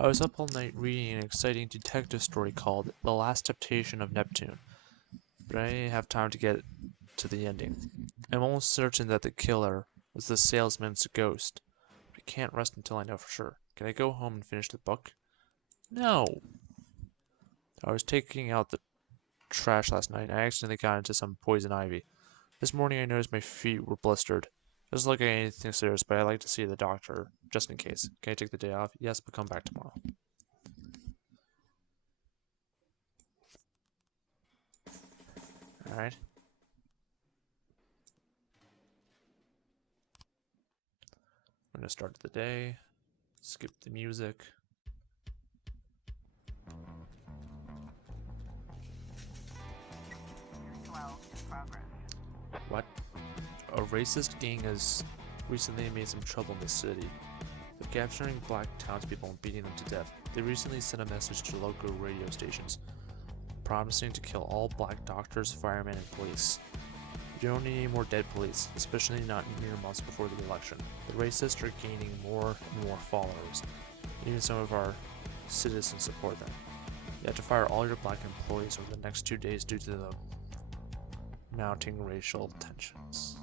I was up all night reading an exciting detective story called The Last Temptation of Neptune, but I didn't have time to get to the ending. I'm almost certain that the killer was the salesman's ghost, but I can't rest until I know for sure. Can I go home and finish the book? No! I was taking out the trash last night and I accidentally got into some poison ivy. This morning I noticed my feet were blistered. It doesn't look like anything serious, but I'd like to see the doctor, just in case. Can I take the day off? Yes, but come back tomorrow. Alright. I'm gonna start the day. Skip the music. What? A racist gang has recently made some trouble in the city. They're capturing black townspeople and beating them to death. They recently sent a message to local radio stations, promising to kill all black doctors, firemen, and police. You don't need any more dead police, especially not mere months before the election. The racists are gaining more and more followers. Even some of our citizens support them. You have to fire all your black employees over the next 2 days due to the mounting racial tensions.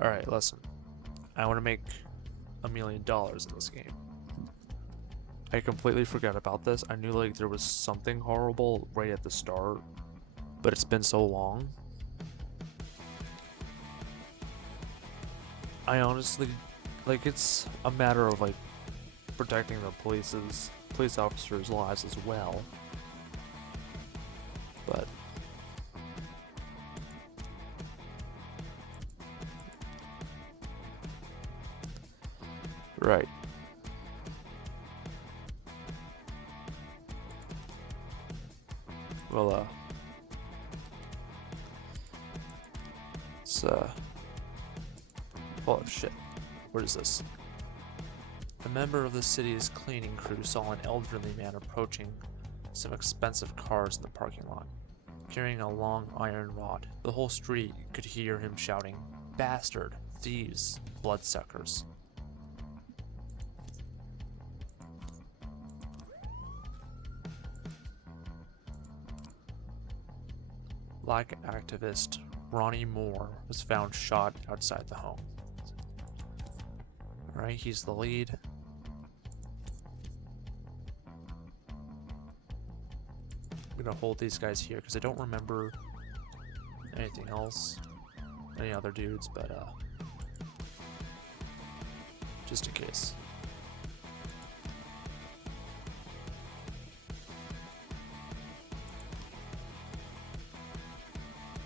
Alright, listen. I want to make $1 million in this game. I completely forgot about this. I knew like there was something horrible right at the start, but it's been so long. I honestly, like, it's a matter of like protecting the police officers' lives as well. But right. Well, it's oh shit. What is this? A member of the city's cleaning crew saw an elderly man approaching some expensive cars in the parking lot, carrying a long iron rod. The whole street could hear him shouting, "Bastard! Thieves! Bloodsuckers!" Black activist Ronnie Moore was found shot outside the home. Alright, he's the lead. I'm gonna hold these guys here because I don't remember anything else, any other dudes, but just in case.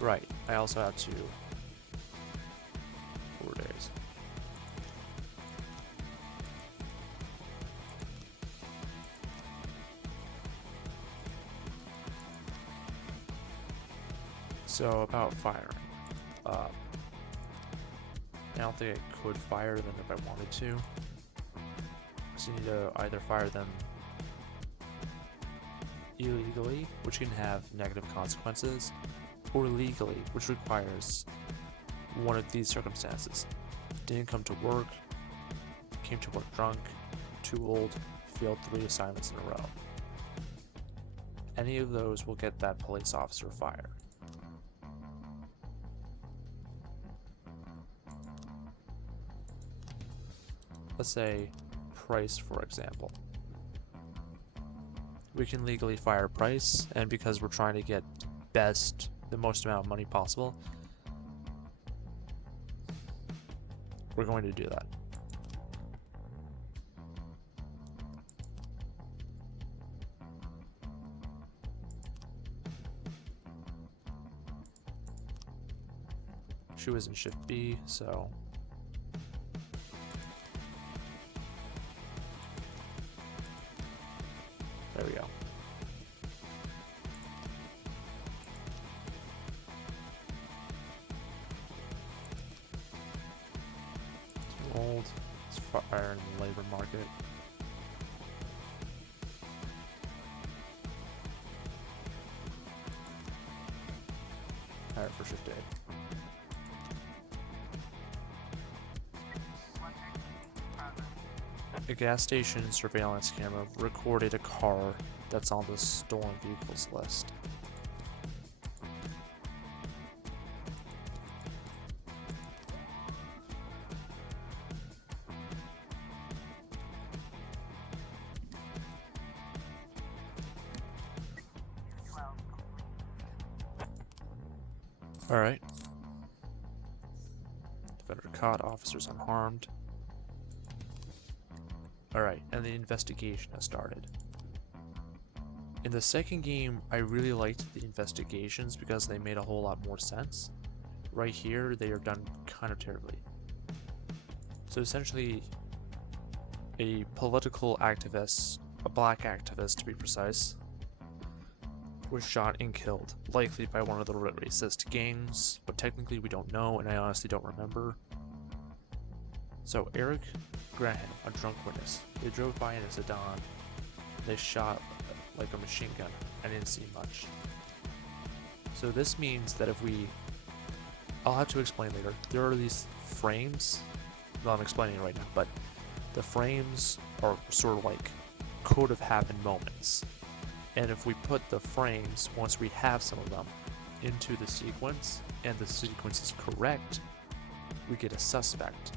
Right, I also have to 4 days. So about firing. I don't think I could fire them if I wanted to. So you need to either fire them illegally, which can have negative consequences, or legally, which requires one of these circumstances. Didn't come to work, came to work drunk, too old, failed 3 assignments in a row. Any of those will get that police officer fired. Let's say Price, for example. We can legally fire Price, and because we're trying to get the most amount of money possible, we're going to do that. She was in shift B, so there we go. Too old. It's fire in the labor market. Hire for shift A. A gas station surveillance camera recorded a car that's on the stolen vehicles list. Alright. Defender caught, officers unharmed. Alright, and the investigation has started. In the second game, I really liked the investigations because they made a whole lot more sense. Right here, they are done kind of terribly. So essentially, a political activist, a black activist to be precise, was shot and killed, likely by one of the racist gangs, but technically we don't know, and I honestly don't remember. So Eric Graham, a drunk witness, they drove by in a sedan, they shot like a machine gun. I didn't see much. So this means that if we, I'll have to explain later, there are these frames, well, I'm explaining it right now, but the frames are sort of like could have happened moments. And if we put the frames, once we have some of them, into the sequence, and the sequence is correct, we get a suspect.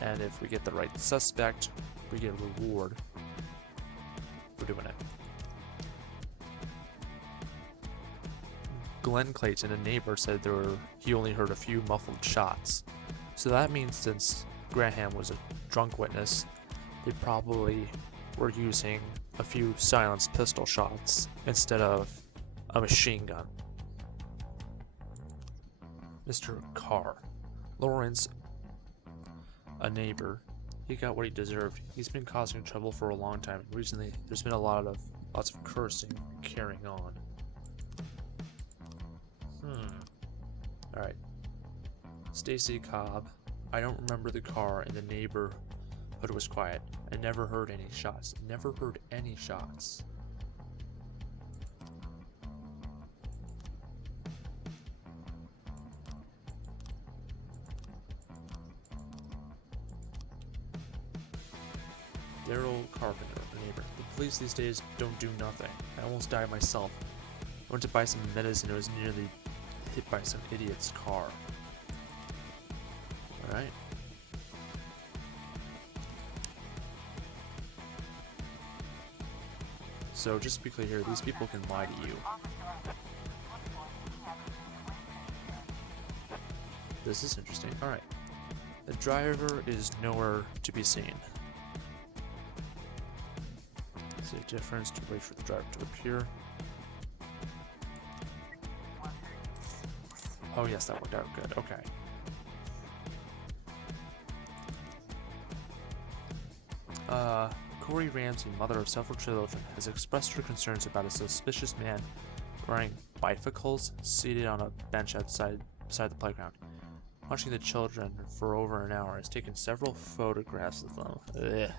And if we get the right suspect, we get a reward for doing it. Glenn Clayton, a neighbor, said he only heard a few muffled shots. So that means since Graham was a drunk witness, they probably were using a few silenced pistol shots instead of a machine gun. Mr. Carr. Lawrence, a neighbor, he got what he deserved. He's been causing trouble for a long time. Recently, there's been lots of cursing and carrying on. Alright. Stacy Cobb. I don't remember the car, and the neighborhood was quiet. I never heard any shots. Never heard any shots. Daryl Carpenter, a neighbor. The police these days don't do nothing. I almost died myself. I went to buy some medicine and was nearly hit by some idiot's car. Alright. So just to be clear here, these people can lie to you. This is interesting. Alright. The driver is nowhere to be seen. See a difference to wait for the driver to appear. Oh yes, that worked out good. Okay. Corey Ramsey, mother of several children, has expressed her concerns about a suspicious man wearing bifocals seated on a bench beside the playground. Watching the children for over an hour, has taken several photographs of them. Ugh.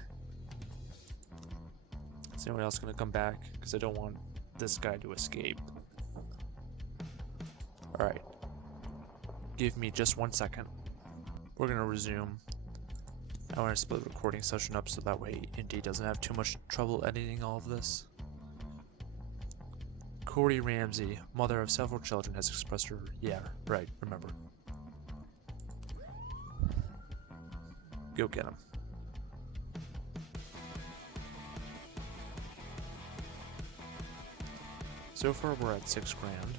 Is anyone else gonna come back? Because I don't want this guy to escape. Alright. Give me just 1 second. We're gonna resume. I want to split the recording session up so that way Indy doesn't have too much trouble editing all of this. Corey Ramsey, mother of several children, has expressed her... Yeah, right, remember. Go get him. So far we're at $6 grand.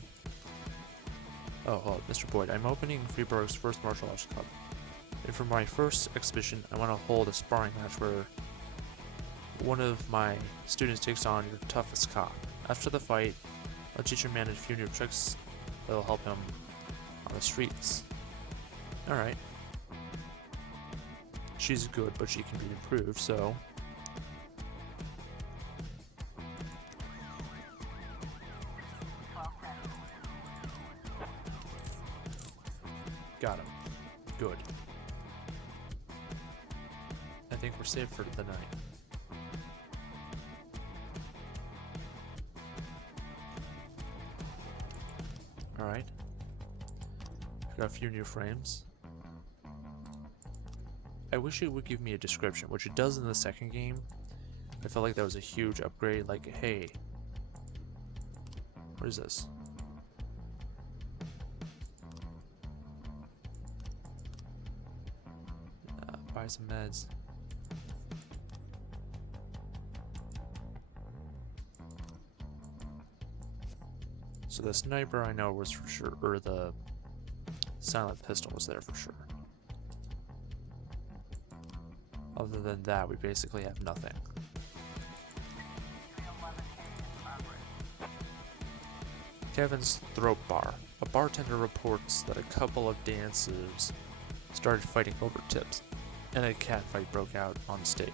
Oh, Mr. Boyd, I'm opening Freeburg's first martial arts club. And for my first exhibition, I want to hold a sparring match where one of my students takes on your toughest cop. After the fight, I'll teach your man a few new tricks that'll help him on the streets. Alright. She's good, but she can be improved, so... Got him. Good. I think we're safe for the night. Alright. Got a few new frames. I wish it would give me a description, which it does in the second game. I felt like that was a huge upgrade, like, hey, what is this? Buy some meds. So the sniper I know was for sure, or the silent pistol was there for sure. Other than that, we basically have nothing. Kevin's throat bar. A bartender reports that a couple of dancers started fighting over tips, and a cat fight broke out on stage.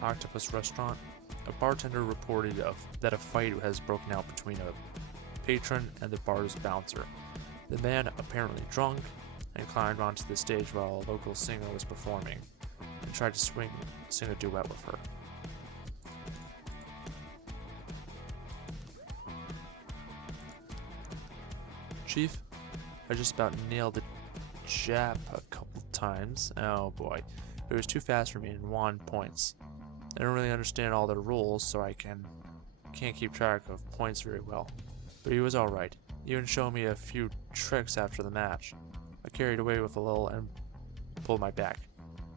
Octopus Restaurant. A bartender reported that a fight has broken out between a patron and the bar's bouncer. The man, apparently drunk, and climbed onto the stage while a local singer was performing, and tried to sing a duet with her. Chief, I just about nailed the Jap a couple times. Oh boy, it was too fast for me and won points. I don't really understand all their rules, so I can't keep track of points very well. But he was alright. He even showed me a few tricks after the match. I carried away with a little and pulled my back.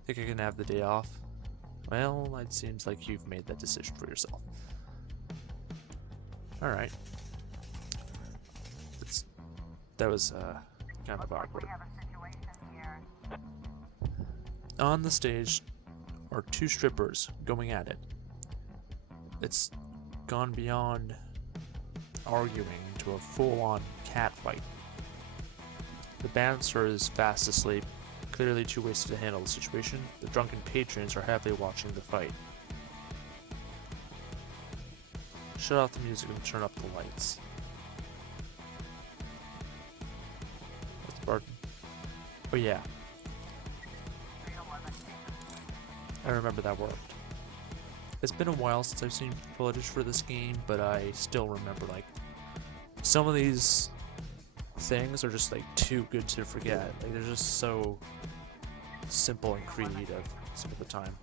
Think I can have the day off? Well, it seems like you've made that decision for yourself. Alright. That was kind of awkward. On the stage are two strippers going at it. It's gone beyond arguing to a full-on cat fight. The bouncer is fast asleep, clearly too wasted to handle the situation. The drunken patrons are happily watching the fight. Shut off the music and turn up the lights. What's the bar? Oh yeah. I remember that worked. It's been a while since I've seen footage for this game, but I still remember, like, some of these things are just like too good to forget. Like, they're just so simple and creative some of the time.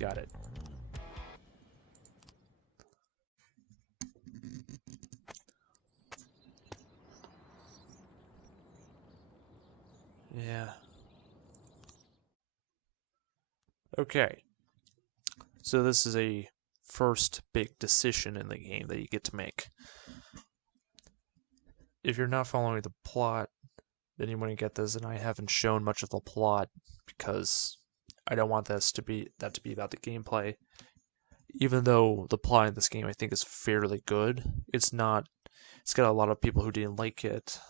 Got it. Yeah. Okay. So this is a first big decision in the game that you get to make. If you're not following the plot, then you want to get this, and I haven't shown much of the plot because I don't want that to be about the gameplay. Even though the plot in this game I think is fairly good, it's got a lot of people who didn't like it.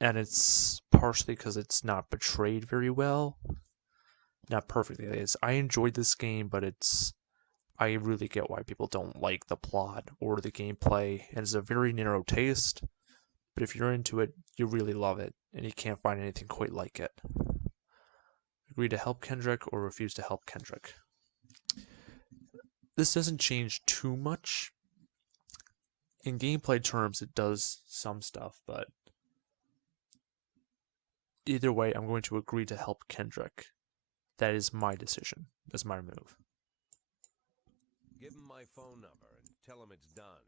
And it's partially because it's not portrayed very well. Not perfectly. I enjoyed this game, but I really get why people don't like the plot or the gameplay. And it's a very narrow taste, but if you're into it, you really love it, and you can't find anything quite like it. Agree to help Kendrick or refuse to help Kendrick. This doesn't change too much. In gameplay terms, it does some stuff, but either way, I'm going to agree to help Kendrick. That is my decision. That's my move. Give him my phone number and tell him it's done.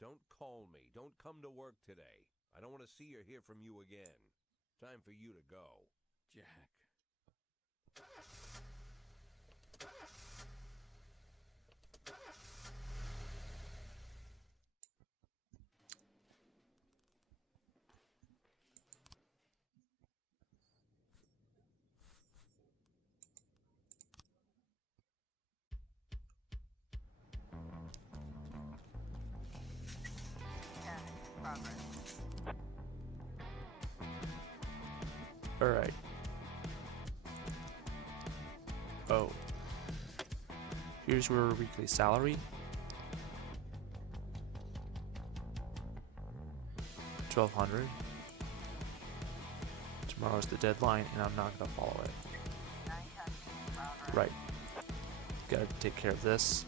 Don't call me. Don't come to work today. I don't want to see or hear from you again. Time for you to go. Jack. Alright. Oh. Here's your weekly salary. $1,200. Tomorrow's the deadline, and I'm not gonna follow it. Right. Gotta take care of this.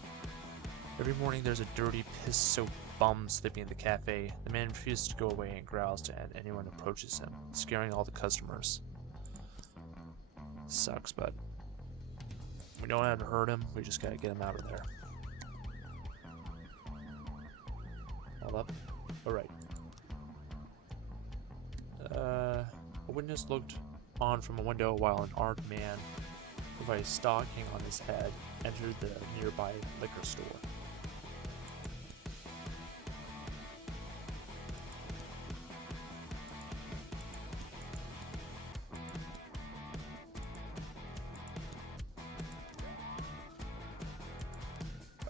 Every morning there's a dirty, piss-soaked bum sleeping in the cafe. The man refuses to go away and growls to anyone who approaches him, scaring all the customers. Sucks, but we don't have to hurt him. We just gotta get him out of there. All up. Alright. A witness looked on from a window while an armed man with a stocking on his head entered the nearby liquor store.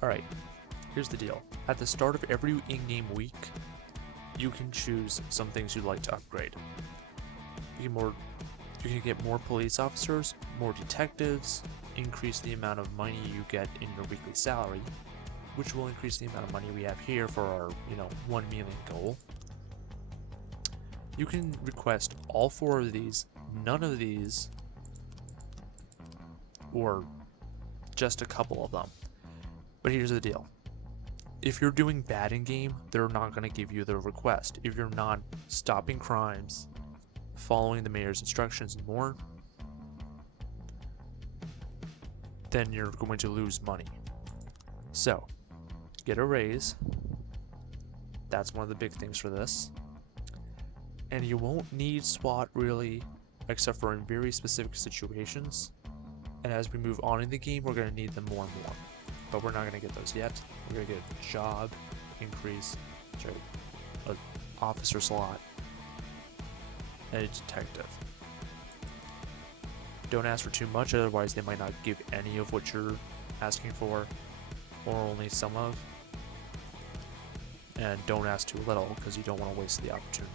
Alright, here's the deal. At the start of every in-game week, you can choose some things you'd like to upgrade. You can get more police officers, more detectives, increase the amount of money you get in your weekly salary, which will increase the amount of money we have here for our, 1 million goal. You can request all 4 of these, none of these, or just a couple of them. But here's the deal. If you're doing bad in game, they're not going to give you the request. If you're not stopping crimes, following the mayor's instructions and more, then you're going to lose money. So, get a raise. That's one of the big things for this. And you won't need SWAT really, except for in very specific situations. And as we move on in the game, we're going to need them more and more. But we're not going to get those yet. We're going to get a job increase, an officer slot, and a detective. Don't ask for too much, otherwise they might not give any of what you're asking for, or only some of. And don't ask too little, because you don't want to waste the opportunity.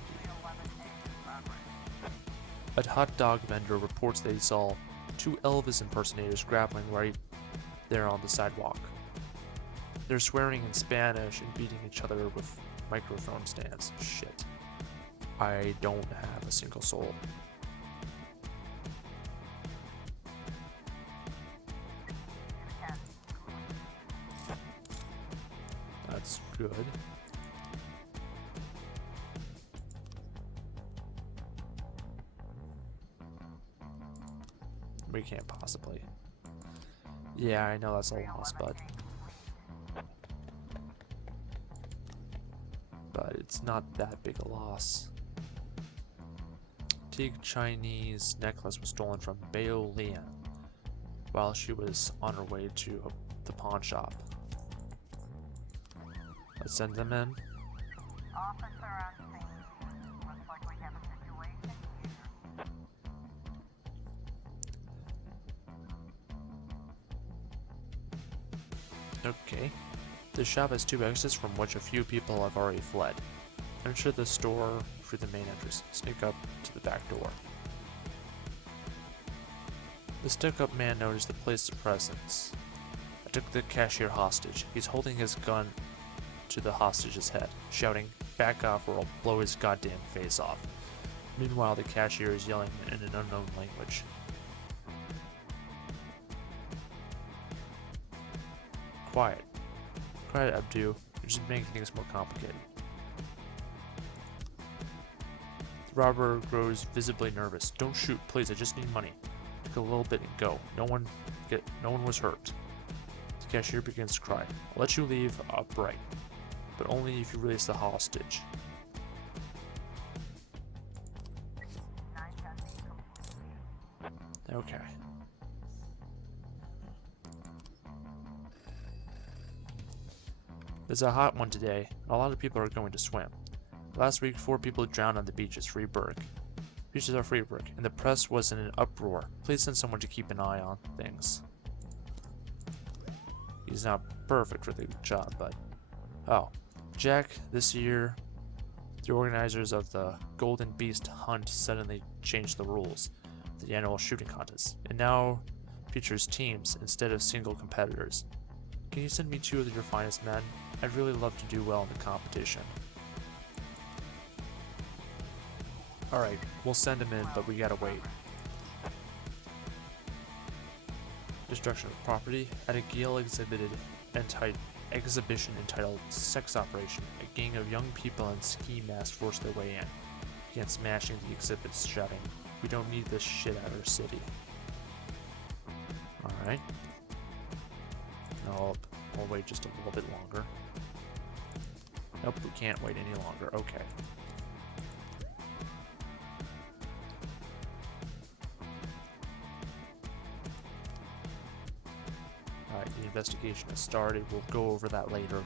A hot dog vendor reports that he saw 2 Elvis impersonators grappling right there on the sidewalk. They're swearing in Spanish and beating each other with microphone stands. Shit. I don't have a single soul. That's good. We can't possibly. Yeah, I know that's a loss, but it's not that big a loss. Antique Chinese necklace was stolen from Bao Lian while she was on her way to the pawn shop. Let's send them in. Officer on scene. Looks like we have a situation here. Okay. The shop has 2 exits from which a few people have already fled. Enter the store through the main entrance. Sneak up to the back door. The stuck-up man noticed the place's presence. I took the cashier hostage. He's holding his gun to the hostage's head, shouting, "Back off or I'll blow his goddamn face off." Meanwhile, the cashier is yelling in an unknown language. Quiet. Quiet, Abdu. You're just making things more complicated. The robber grows visibly nervous. Don't shoot, please. I just need money. Take a little bit and go. No one was hurt. The cashier begins to cry. I'll let you leave upright, but only if you release the hostage. Okay. It's a hot one today. A lot of people are going to swim. Last week, 4 people drowned on the beaches, Freiburg. Beaches are Freiburg, and the press was in an uproar. Please send someone to keep an eye on things. He's not perfect for the job, but... Oh. Jack, this year, the organizers of the Golden Beast Hunt suddenly changed the rules. The annual shooting contest. It now features teams instead of single competitors. Can you send me 2 of your finest men? I'd really love to do well in the competition. Alright, we'll send him in, but we gotta wait. Destruction of property. At a Gale exhibition entitled Sex Operation, a gang of young people in ski masks forced their way in, began smashing the exhibits, shouting, "We don't need this shit at our city." Alright. Nope. We'll wait just a little bit longer. Nope, we can't wait any longer. Okay. Alright, the investigation has started. We'll go over that later.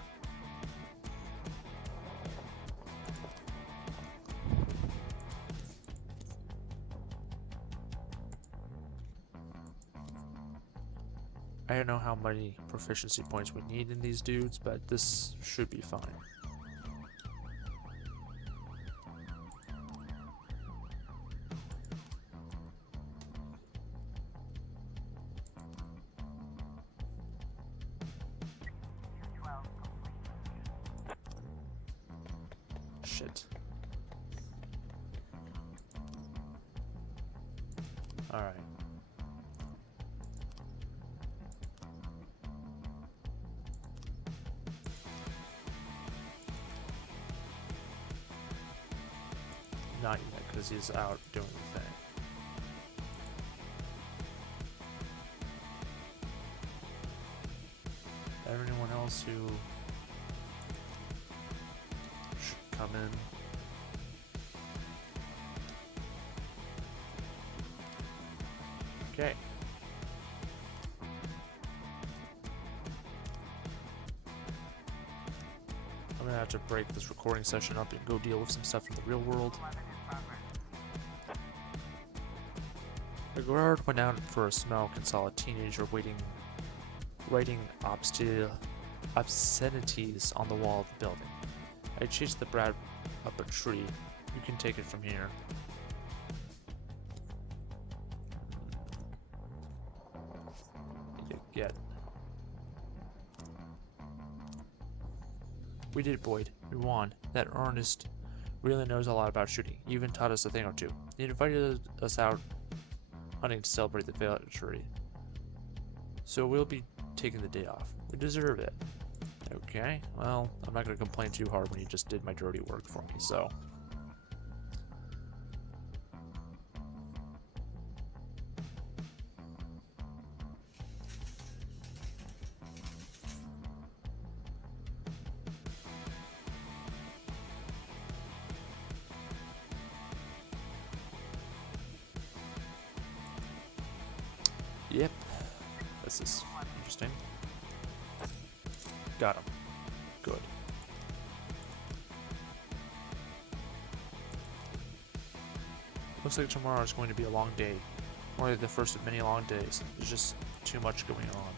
I don't know how many proficiency points we need in these dudes, but this should be fine. Shit. Alright. Not yet, because he's out doing the thing. Anyone else who should come in? Okay. I'm gonna have to break this recording session up and go deal with some stuff in the real world. The guard went out for a smoke and saw a teenager writing obscenities on the wall of the building. I chased the brat up a tree. You can take it from here. Get. We did, Boyd. We won. That Ernest really knows a lot about shooting. He even taught us a thing or two. He invited us out hunting to celebrate the victory. So we'll be taking the day off. We deserve it. Okay, well, I'm not going to complain too hard when you just did my dirty work for me, so. Yep, this is interesting. Got him. Good. Looks like tomorrow is going to be a long day. Only the first of many long days. There's just too much going on.